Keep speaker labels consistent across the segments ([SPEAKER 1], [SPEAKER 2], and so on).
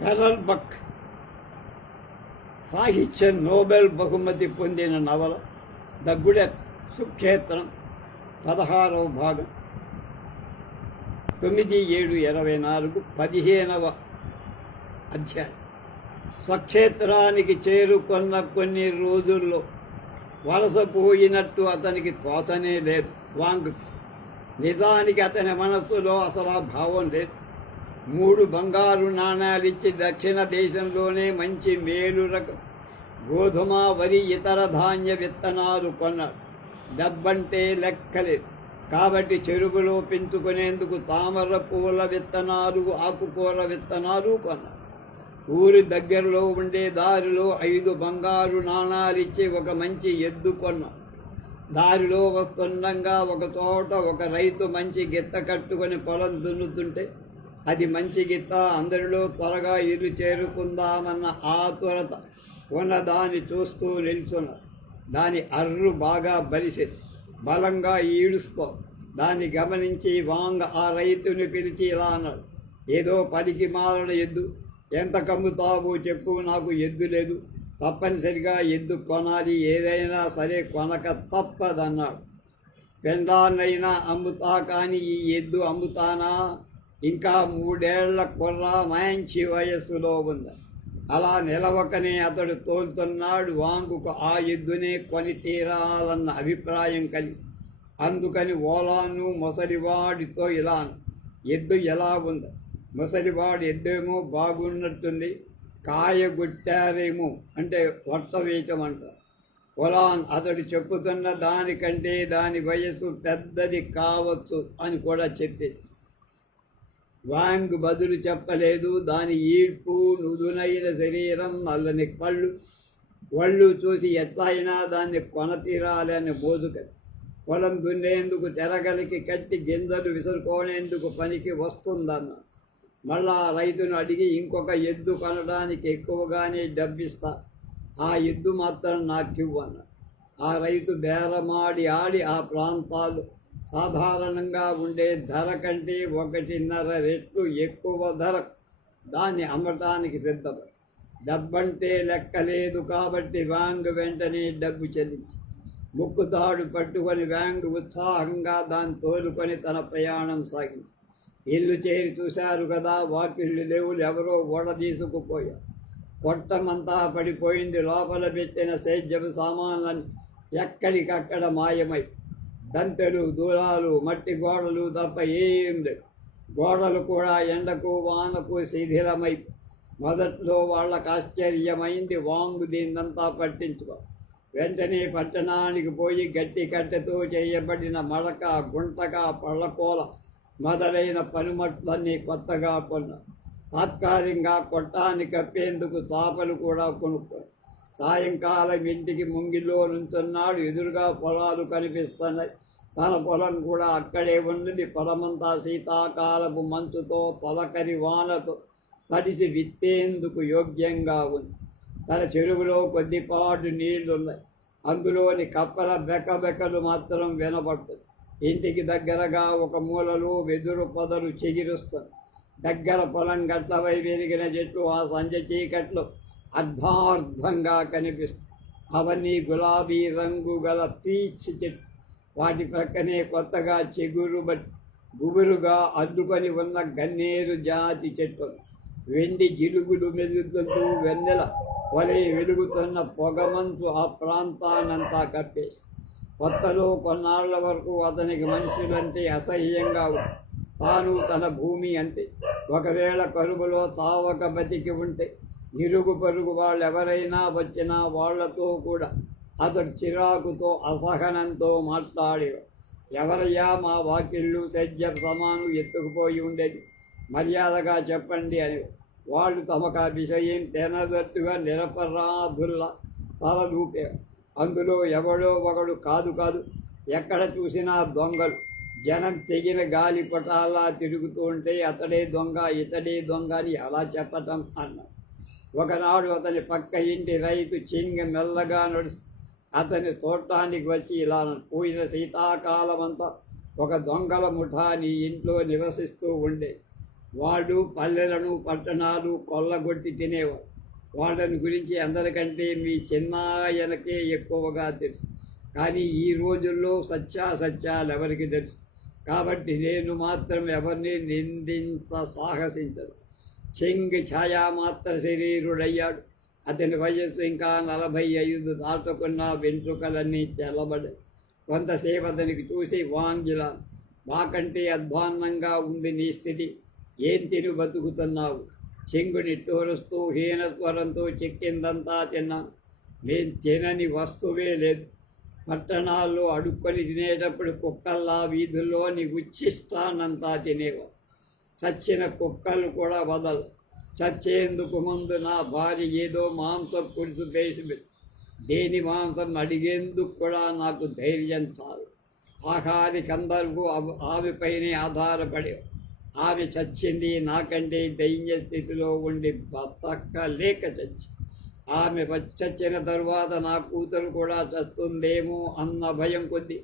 [SPEAKER 1] Pearl బక్. సాహిత్య Nobel బహుమతి పొందిన నవల దగ్గుడే సుక్షేత్రం పదహారవ భాగం. తొమ్మిది ఏడు ఇరవై నాలుగు పదిహేనవ అధ్యాయం. స్వక్షేత్రానికి చేరుకున్న కొన్ని రోజుల్లో వలసపోయినట్టు అతనికి తోచనే లేదు. వాంగ్ నిజానికి అతని మనస్సులో అసలు ఆ భావం లేదు. మూడు బంగారు నాణాలిచ్చి దక్షిణ దేశంలోనే మంచి మేలు రకం గోధుమ వరి ఇతర ధాన్య విత్తనాలు కొన్నాడు డబ్బంటే లెక్కలేదు కాబట్టి చెరువులో పెంచుకునేందుకు తామర పూల విత్తనాలు ఆకుకూర విత్తనాలు కొన్నాడు ఊరి దగ్గరలో ఉండే దారిలో ఐదు బంగారు నాణాలిచ్చి ఒక మంచి ఎద్దు కొన్నాడు దారిలో వస్తుండగా ఒక చోట ఒక రైతు మంచి గిత్త కట్టుకొని పొలం దున్నుతుంటే అది మంచి గిత్త అందరిలో త్వరగా ఇరు చేరుకుందామన్న ఆతురత ఉన్నదాన్ని చూస్తూ నిల్చున్నాడు దాని అర్రు బాగా బలిసి బలంగా ఈడుస్తూ దాన్ని గమనించి వాంగ ఆ రైతుని పిలిచి ఇలా అన్నాడు. ఏదో పదికి మాలన ఎద్దు ఎంత కమ్ముతావు చెప్పు నాకు ఎద్దు లేదు. తప్పనిసరిగా ఎద్దు కొనాలి ఏదైనా సరే కొనక తప్పదన్నాడు. పెండాన్నైనా అమ్ముతా కానీ ఈ ఎద్దు అమ్ముతానా? ఇంకా మూడేళ్ళ కుర్ర మంచి వయస్సులో ఉంది. అలా నిలవకనే అతడు తోలుతున్నాడు. వాంగుకు ఆ ఎద్దునే కొని తీరాలన్న అభిప్రాయం కలిగి. అందుకని ఓలాను మొసలివాడితో ఇలా ఎద్దు ఎలా ఉంది? ముసలివాడు ఎద్దేమో బాగున్నట్టుంది. కాయగొట్టారేమో అంటే వర్త వేయటం అంటారు ఒలాన్ అతడు చెప్పుతున్న దానికంటే దాని వయస్సు పెద్దది కావచ్చు అని కూడా చెప్పేది. వాంగ్ బదులు చెప్పలేదు. దాని ఈడ్పు నుదునైన శరీరం నల్లని పళ్ళు ఒళ్ళు చూసి ఎట్లయినా దాన్ని కొన తీరాలి అని పొలం దున్నేందుకు తెరగలికి కట్టి గింజలు విసురుకోనేందుకు పనికి వస్తుందన్న. మళ్ళా రైతును అడిగి ఇంకొక ఎద్దు కొనడానికి ఎక్కువగానే డబ్బిస్తా. ఆ ఎద్దు మాత్రం నాకు ఇవ్వన్న ఆ రైతు బేరమాడి ఆడి ఆ ప్రాంతాలు సాధారణంగా ఉండే ధర కంటే ఒకటిన్నర రెట్లు ఎక్కువ ధర. దాన్ని అమ్మటానికి సిద్ధం డబ్బంటే లెక్కలేదు కాబట్టి వ్యాంగ్ వెంటనే డబ్బు చెల్లించి. ముక్కుతాడు పట్టుకొని వ్యాంగ్ ఉత్సాహంగా దాన్ని తోలుకొని తన ప్రయాణం సాగింది ఇల్లు చేరి చూశారు కదా వాకిళ్ళు లేవులు ఎవరో ఓడదీసుకుపోయారు కొట్టమంతా పడిపోయింది లోపల పెట్టిన సేద్యం సామాన్లని ఎక్కడికక్కడ మాయమై దంతెలు దూరాలు మట్టి గోడలు తప్ప ఏం లేవు. గోడలు కూడా ఎండకు వానకు శిథిలమై మొదట్లో వాళ్ళకు ఆశ్చర్యమైంది. వాంగు దీన్నంతా పట్టించుకో. వెంటనే పట్టణానికి పోయి గట్టి కట్టెతో చేయబడిన మడక గుంటక పళ్ళకోల మొదలైన పనిమట్లన్నీ కొత్తగా కొన్నారు తాత్కాలికంగా కొట్టాన్ని కప్పేందుకు చాపలు కూడా కొనుక్కోరు సాయంకాలం ఇంటికి ముంగిలో నుంచున్నాడు. ఎదురుగా పొలాలు కనిపిస్తున్నాయి. తన పొలం కూడా అక్కడే ఉన్నది పొలమంతా శీతాకాలపు మంచుతో తొలకరి వానతో తడిసి విత్తేందుకు యోగ్యంగా ఉంది. తన చెరువులో కొద్దిపాటు నీళ్ళున్నాయి. అందులోని కప్పల బెకబెకలు మాత్రం వినపడుతుంది ఇంటికి దగ్గరగా ఒక మూలలో వెదురు పొదలు చెగిరుస్తుంది దగ్గర పొలం గట్లపై పెరిగిన చెట్లు ఆ సంజ చీకట్లో అర్ధార్థంగా కనిపిస్తుంది అవన్నీ గులాబీ రంగు గల పీచ్ చెట్టు వాటి ప్రక్కనే కొత్తగా చెగురు బట్టి గుబురుగా అద్దుకొని ఉన్న గన్నేరు జాతి చెట్టు వెండి జిలుగులు మెదులుతూ వెన్నెల వలె వెలుగుతున్న పొగమంచు ఆ ప్రాంతానంతా కప్పేసి కొత్తలో కొన్నాళ్ళ వరకు అతనికి మనుషులంటే అసహ్యంగా ఉంది. తాను తన భూమి అంటే ఒకవేళ కరువులో తావక బతికి ఉంటే ఇరుగు పరుగు వాళ్ళు ఎవరైనా వచ్చినా వాళ్ళతో కూడా అతడు చిరాకుతో అసహనంతో మాట్లాడారు ఎవరయ్యా మా వాకిళ్ళు సజ్జ సమాను ఎత్తుకుపోయి ఉండేది. మర్యాదగా చెప్పండి అని. వాళ్ళు తమకు ఆ విషయం తినదట్టుగా నిరపరాధుల్లా తల దూపేవారు అందులో ఎవడో ఒకడు కాదు కాదు ఎక్కడ చూసినా దొంగలు. జనం తెగిన గాలి పటాలా తిరుగుతూ ఉంటే అతడే దొంగ ఇతడే దొంగ అని ఎలా చెప్పటం అన్నారు. ఒకనాడు అతని పక్క ఇంటి రైతు చింగ మెల్లగా నడుస్తూ అతని తోటానికి వచ్చి ఇలా పోయిన శీతాకాలం అంతా ఒక దొంగల ముఠా నీ ఇంట్లో నివసిస్తూ ఉండే. వాళ్ళు పల్లెలను పట్టణాలు కొల్లగొట్టి తినేవారు. వాళ్ళని గురించి అందరికంటే మీ చిన్నాయనకే ఎక్కువగా తెలుసు. కానీ ఈ రోజుల్లో సత్యాసత్యాలు ఎవరికి తెలుసు? కాబట్టి నేను మాత్రం ఎవరిని నిందించ సాహసించను. చెంగి ఛాయా మాత్ర శరీరుడయ్యాడు. అతని వయస్సు ఇంకా నలభై ఐదు దాటుకున్న వెంట్రుకలన్నీ తెల్లబడి కొంతసేపు అతనికి చూసి వాంగిలా మాకంటే అధ్వాన్నంగా ఉంది నీ స్థితి. ఏం తిని బతుకుతున్నావు? చెంగుని టోరుస్తూ హీనస్వరంతో చెక్కిందంతా తిన్నాను నేను తినని వస్తువే లేదు. పట్టణాల్లో అడుక్కొని తినేటప్పుడు కుక్కల్లా వీధుల్లోని ఉచ్చిష్టానంతా తినేవా. చచ్చిన కుక్కలు కూడా వదలు. చచ్చేందుకు ముందు నా భార్య ఏదో మాంసం పులుసు వేసి దేని మాంసం అడిగేందుకు కూడా నాకు ధైర్యం చాలు. ఆహారికందరూ ఆమెపైనే ఆధారపడి ఆవి చచ్చింది నాకంటే దైన్య స్థితిలో ఉండి లేక చచ్చి. ఆమె చచ్చిన తరువాత నా కూతురు కూడా చస్తుందేమో అన్న భయం కొద్ది.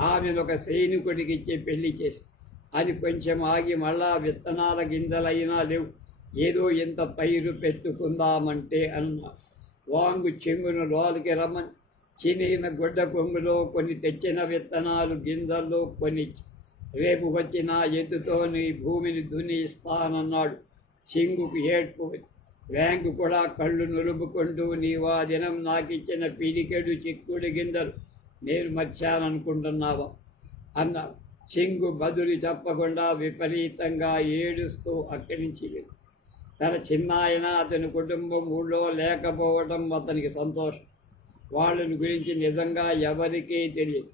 [SPEAKER 1] ఆమెను ఒక సైనికుడికి ఇచ్చి పెళ్ళి చేసి అది కొంచెం ఆగి మళ్ళా విత్తనాల గింజలైనా లేవు. ఏదో ఇంత పైరు పెట్టుకుందామంటే అన్న. వాంగు చెంగును లోలికి రమ్మని. చినిగిన గుడ్డ కొంగులో కొన్ని తెచ్చిన విత్తనాలు గింజల్లో కొన్ని రేపు వచ్చి నా ఎద్దుతో నీ భూమిని దున్నిస్తానన్నాడు. చెంగుకు ఏడ్పు వ్యాంకు కూడా కళ్ళు నులుపుకుంటూ నీవు ఆ దినం నాకిచ్చిన పిడికెడు చిక్కుడు గింజలు. నేను మర్చాననుకుంటున్నావా? అన్నాడు చింగు బదులు చెప్పకుండా విపరీతంగా ఏడుస్తూ అక్కడి నుంచి వెళ్ళి. తన చిన్నాయన అతని కుటుంబం ఊళ్ళో లేకపోవడం అతనికి సంతోషం. వాళ్ళని గురించి నిజంగా ఎవరికీ తెలియదు.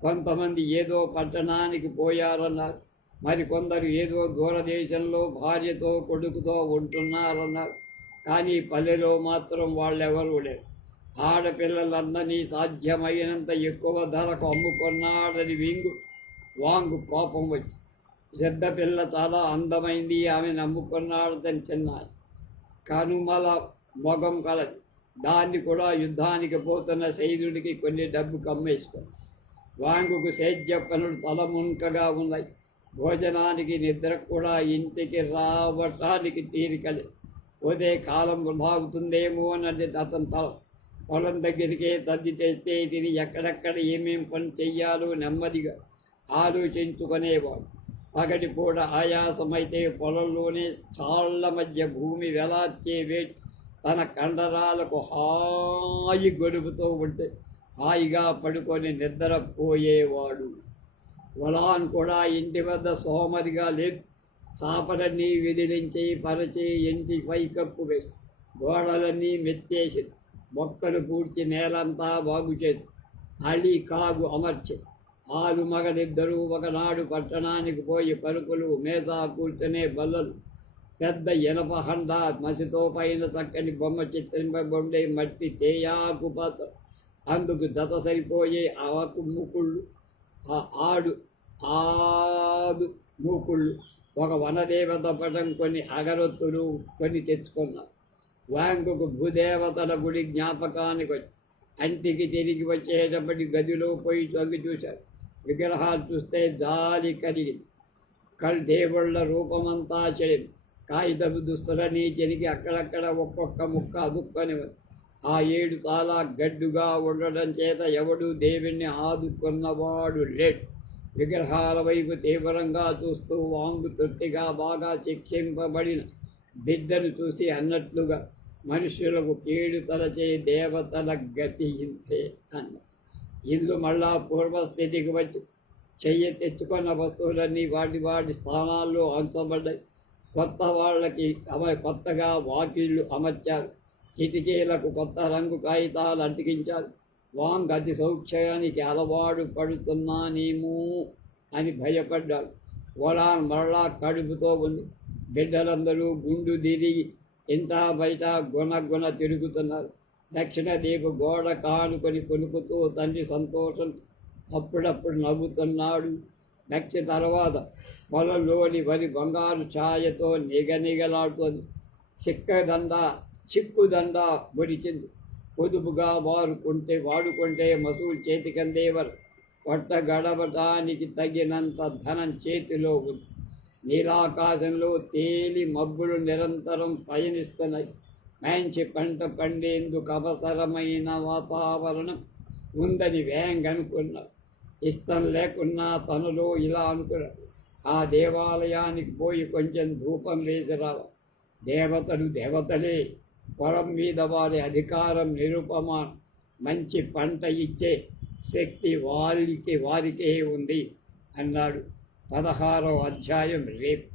[SPEAKER 1] కొంతమంది ఏదో పట్టణానికి పోయారన్నారు. మరికొందరు ఏదో దూరదేశంలో భార్యతో కొడుకుతో ఉంటున్నారన్నారు. కానీ పల్లెలో మాత్రం వాళ్ళెవరూ లేరు. ఆడపిల్లలందరినీ సాధ్యమైనంత ఎక్కువ ధరకు అమ్ముకున్నాడని వింగు వాంగు కోపం వచ్చి పెద్ద పిల్ల చాలా అందమైంది ఆమె నమ్ముకున్నాడు చిన్నాయి. కనుమల మొగం కలది. దాన్ని కూడా యుద్ధానికి పోతున్న సైదుడికి కొన్ని డబ్బు కమ్మేసుకుంది వాంగుకు సేద్య పనులు తలముంకగా ఉన్నాయి. భోజనానికి నిద్ర కూడా ఇంటికి రావటానికి తీరికలే. పోతే కాలం వృధా అన్నది అతని తల. పొలం దగ్గరికే తద్ది తెస్తే తిని ఎక్కడెక్కడ ఏమేం పని చెయ్యాలో నెమ్మదిగా ఆలోచించుకునేవాడు. పగటి పూట ఆయాసమైతే పొలంలోనే చాళ్ళ మధ్య భూమి వెలార్చే వేచి తన కండరాలకు హాయి గొడుపుతూ ఉంటే హాయిగా పడుకొని నిద్రపోయేవాడు. వలాన్ కూడా ఇంటి వద్ద సోమరిగా లేదు చాపలన్నీ విదిలించి పరిచి ఇంటి పైకప్పు వేసి గోడలన్నీ మెత్తేసి మొక్కలు పూడ్చి నేలంతా బాగు చేసి అలీ కాగు అమర్చి ఆలు మగనిద్దరూ ఒకనాడు పట్టణానికి పోయి పలుకులు మేసా కూర్చునే బల్లలు. పెద్ద ఇనప హండ మసితో పైన చక్కని బొమ్మ చిత్రింపబొండే మట్టి తేయాకు పాత్ర అందుకు జత సరిపోయే ఆకు మూకుళ్ళు. ఆ ఆడు ఆదు మూకుళ్ళు. ఒక వనదేవత పటం కొన్ని అగరొత్తులు కొన్ని తెచ్చుకున్నారు వాంకుకు భూదేవతల గుడి జ్ఞాపకానికి వచ్చి. అంటికి తిరిగి వచ్చేటప్పటి గదిలో పోయి తొంగి చూశారు. విగ్రహాలు చూస్తే జాలి కలిగింది కల్ దేవుళ్ళ రూపమంతా చెడింది కాగితపు దుస్తులని చెనికి అక్కడక్కడ ఒక్కొక్క ముక్క అదుక్కొని ఆ ఏడు చాలా గడ్డుగా ఉండడం చేత ఎవడు దేవుణ్ణి ఆదుకున్నవాడు లేడు. విగ్రహాల వైపు తీవ్రంగా చూస్తూ వాంగు తృప్తిగా బాగా శిక్షింపబడిన బిడ్డను చూసి అన్నట్లుగా మనుషులకు కీడు తలచే దేవతల గతి ఇంతే అన్నారు ఇల్లు మళ్ళా పూర్వస్థితికి వచ్చి చెయ్యి తెచ్చుకున్న వస్తువులన్నీ వాటి వాటి స్థానాల్లో అంచబడ్డాయి. కొత్త వాళ్ళకి అమ కొత్తగా వాకిళ్ళు అమర్చారు. కిటికీలకు కొత్త రంగు కాగితాలు అంటికించారు వాంగ్ అతి సౌక్షయానికి అలవాటు పడుతున్నానేమో అని భయపడ్డాడు ఓలాన్ మరలా కడుపుతో ఉంది. బిడ్డలందరూ గుండు తిరిగి ఇంత బయట గుణ గుణ తిరుగుతున్నారు. దక్షిణ దీపు గోడ కానుకొని కొనుకుతూ తండ్రి సంతోషం అప్పుడప్పుడు నవ్వుతున్నాడు. నచ్చిన తర్వాత పొలంలోని వరి బంగారు ఛాయతో నిగనిగలాడుతోంది. చిక్కదండ చిక్కుదండ ముడిచింది పొదుపుగా వారుకుంటే వాడుకుంటే మసూలు చేతికందేవరు పొట్ట గడవటానికి తగినంత ధనం చేతిలో ఉంది. నీలాకాశంలో తేలి మబ్బులు నిరంతరం పయనిస్తున్నాయి. మంచి పంట పండేందుకు అవసరమైన వాతావరణం ఉందని వేంగనుకున్నా ఇష్టం లేకున్నా తనలో ఇలా అనుకున్నా ఆ దేవాలయానికి పోయి కొంచెం ధూపం వేసి రావ దేవతలు దేవతలే పొలం మీద వారి అధికారం నిరుపమానం. మంచి పంట ఇచ్చే శక్తి వారికి వారికే ఉంది అన్నాడు. పదహారవ అధ్యాయం రేపు.